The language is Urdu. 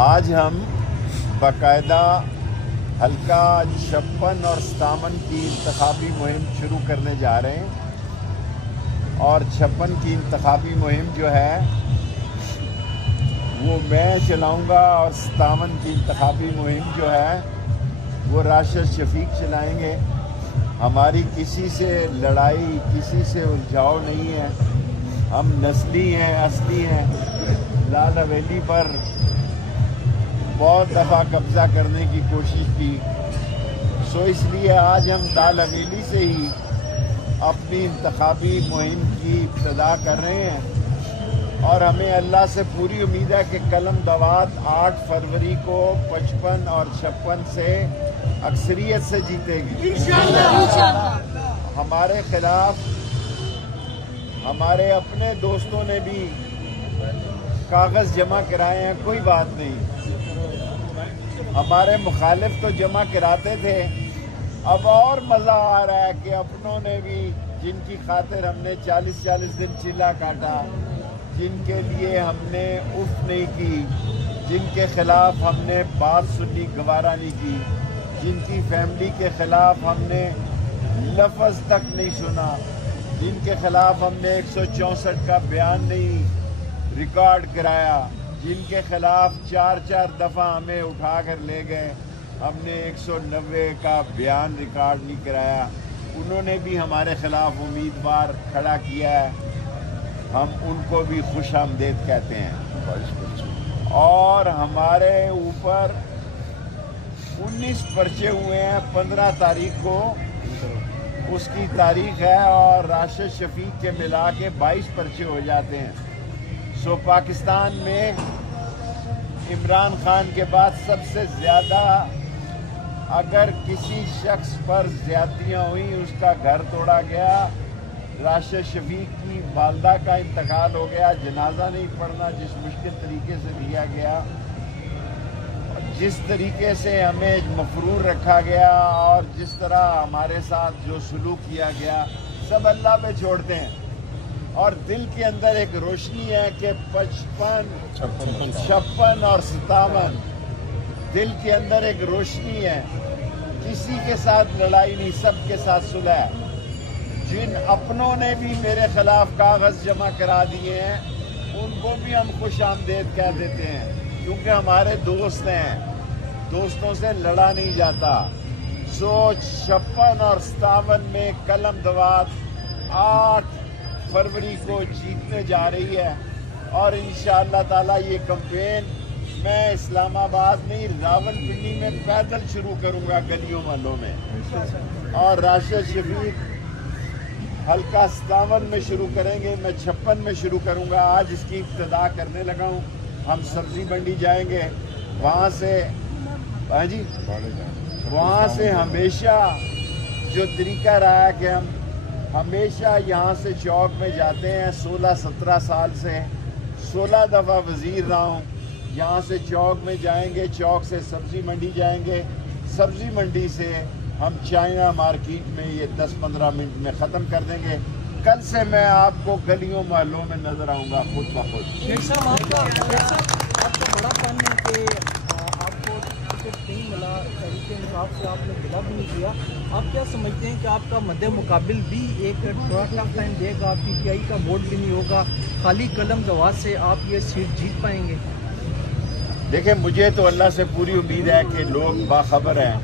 آج ہم باقاعدہ حلقہ 56 اور 57 کی انتخابی مہم شروع کرنے جا رہے ہیں، اور 56 کی انتخابی مہم جو ہے وہ میں چلاؤں گا، اور 57 کی انتخابی مہم جو ہے وہ راشد شفیق چلائیں گے۔ ہماری کسی سے لڑائی، کسی سے الجھاؤ نہیں ہے، ہم نسلی ہیں، اصلی ہیں۔ لال حویلی پر بہت دفعہ قبضہ کرنے کی کوشش کی، سو اس لیے آج ہم لال حویلی سے ہی اپنی انتخابی مہم کی ابتدا کر رہے ہیں، اور ہمیں اللہ سے پوری امید ہے کہ قلم دوات 8 فروری کو 55 اور 56 سے اکثریت سے جیتے گی۔ ہمارے خلاف ہمارے اپنے دوستوں نے بھی کاغذ جمع کرائے ہیں، کوئی بات نہیں، ہمارے مخالف تو جمع کراتے تھے، اب اور مزہ آ رہا ہے کہ اپنوں نے بھی، جن کی خاطر ہم نے 40 دن چیلا کاٹا، جن کے لیے ہم نے اف نہیں کی، جن کے خلاف ہم نے بات سننی گوارا نہیں کی، جن کی فیملی کے خلاف ہم نے لفظ تک نہیں سنا، جن کے خلاف ہم نے 164 کا بیان نہیں ریکارڈ کرایا، جن کے خلاف 4 دفعہ ہمیں اٹھا کر لے گئے، ہم نے 190 کا بیان ریکارڈ نہیں کرایا، انہوں نے بھی ہمارے خلاف امیدوار کھڑا کیا ہے، ہم ان کو بھی خوش آمدید کہتے ہیں۔ اور ہمارے اوپر 19 پرچے ہوئے ہیں، 15 تاریخ کو اس کی تاریخ ہے، اور راشد شفیق کے ملا کے 22 پرچے ہو جاتے ہیں۔ سو پاکستان میں عمران خان کے بعد سب سے زیادہ اگر کسی شخص پر زیادتیاں ہوئیں، اس کا گھر توڑا گیا، راشد شفیق کی والدہ کا انتقال ہو گیا، جنازہ نہیں پڑھنا جس مشکل طریقے سے دیا گیا، جس طریقے سے ہمیں مفرور رکھا گیا، اور جس طرح ہمارے ساتھ جو سلوک کیا گیا، سب اللہ پہ چھوڑتے ہیں، اور دل کے اندر ایک روشنی ہے کہ 55 56 اور 57 دل کے اندر ایک روشنی ہے، کسی کے ساتھ لڑائی نہیں، سب کے ساتھ صلح ہے۔ جن اپنوں نے بھی میرے خلاف کاغذ جمع کرا دیے ہیں، ان کو بھی ہم خوش آمدید کہہ دیتے ہیں، کیونکہ ہمارے دوست ہیں، دوستوں سے لڑا نہیں جاتا۔ سو 56 اور 57 میں قلم دوات 8 فروری کو جیتنے جا رہی ہے، اور انشاءاللہ تعالی یہ کمپین میں اسلام آباد نہیں، راولپنڈی میں پیدل شروع کروں گا، گلیوں محلوں میں، اور راشد شفیق حلقہ 57 میں شروع کریں گے، میں 56 میں شروع کروں گا، آج اس کی ابتدا کرنے لگا ہوں۔ ہم سبزی منڈی جائیں گے، وہاں سے وہاں سے ہمیشہ جو طریقہ رہا ہے کہ ہم ہمیشہ یہاں سے چوک میں جاتے ہیں، 16-17 سال سے 16 دفعہ وزیر رہا ہوں، یہاں سے چوک میں جائیں گے، چوک سے سبزی منڈی جائیں گے، سبزی منڈی سے ہم چائنا مارکیٹ میں یہ 10-15 منٹ میں ختم کر دیں گے۔ کل سے میں آپ کو گلیوں محلوں میں نظر آؤں گا خود بخود۔ آپ کا بڑا فن ہے کہ آپ کو ٹکٹ نہیں ملا، تحریک انصاف سے آپ نے گلا بھی نہیں کیا، آپ کیا سمجھتے ہیں کہ آپ کا مد مقابل بھی ایک تھوڑا ٹف ٹائم دے گا، پی ٹی آئی کا ووٹ بھی نہیں ہوگا، خالی قلم دوات سے آپ یہ سیٹ جیت پائیں گے؟ دیکھیں، مجھے تو اللہ سے پوری امید ہے کہ لوگ باخبر ہیں۔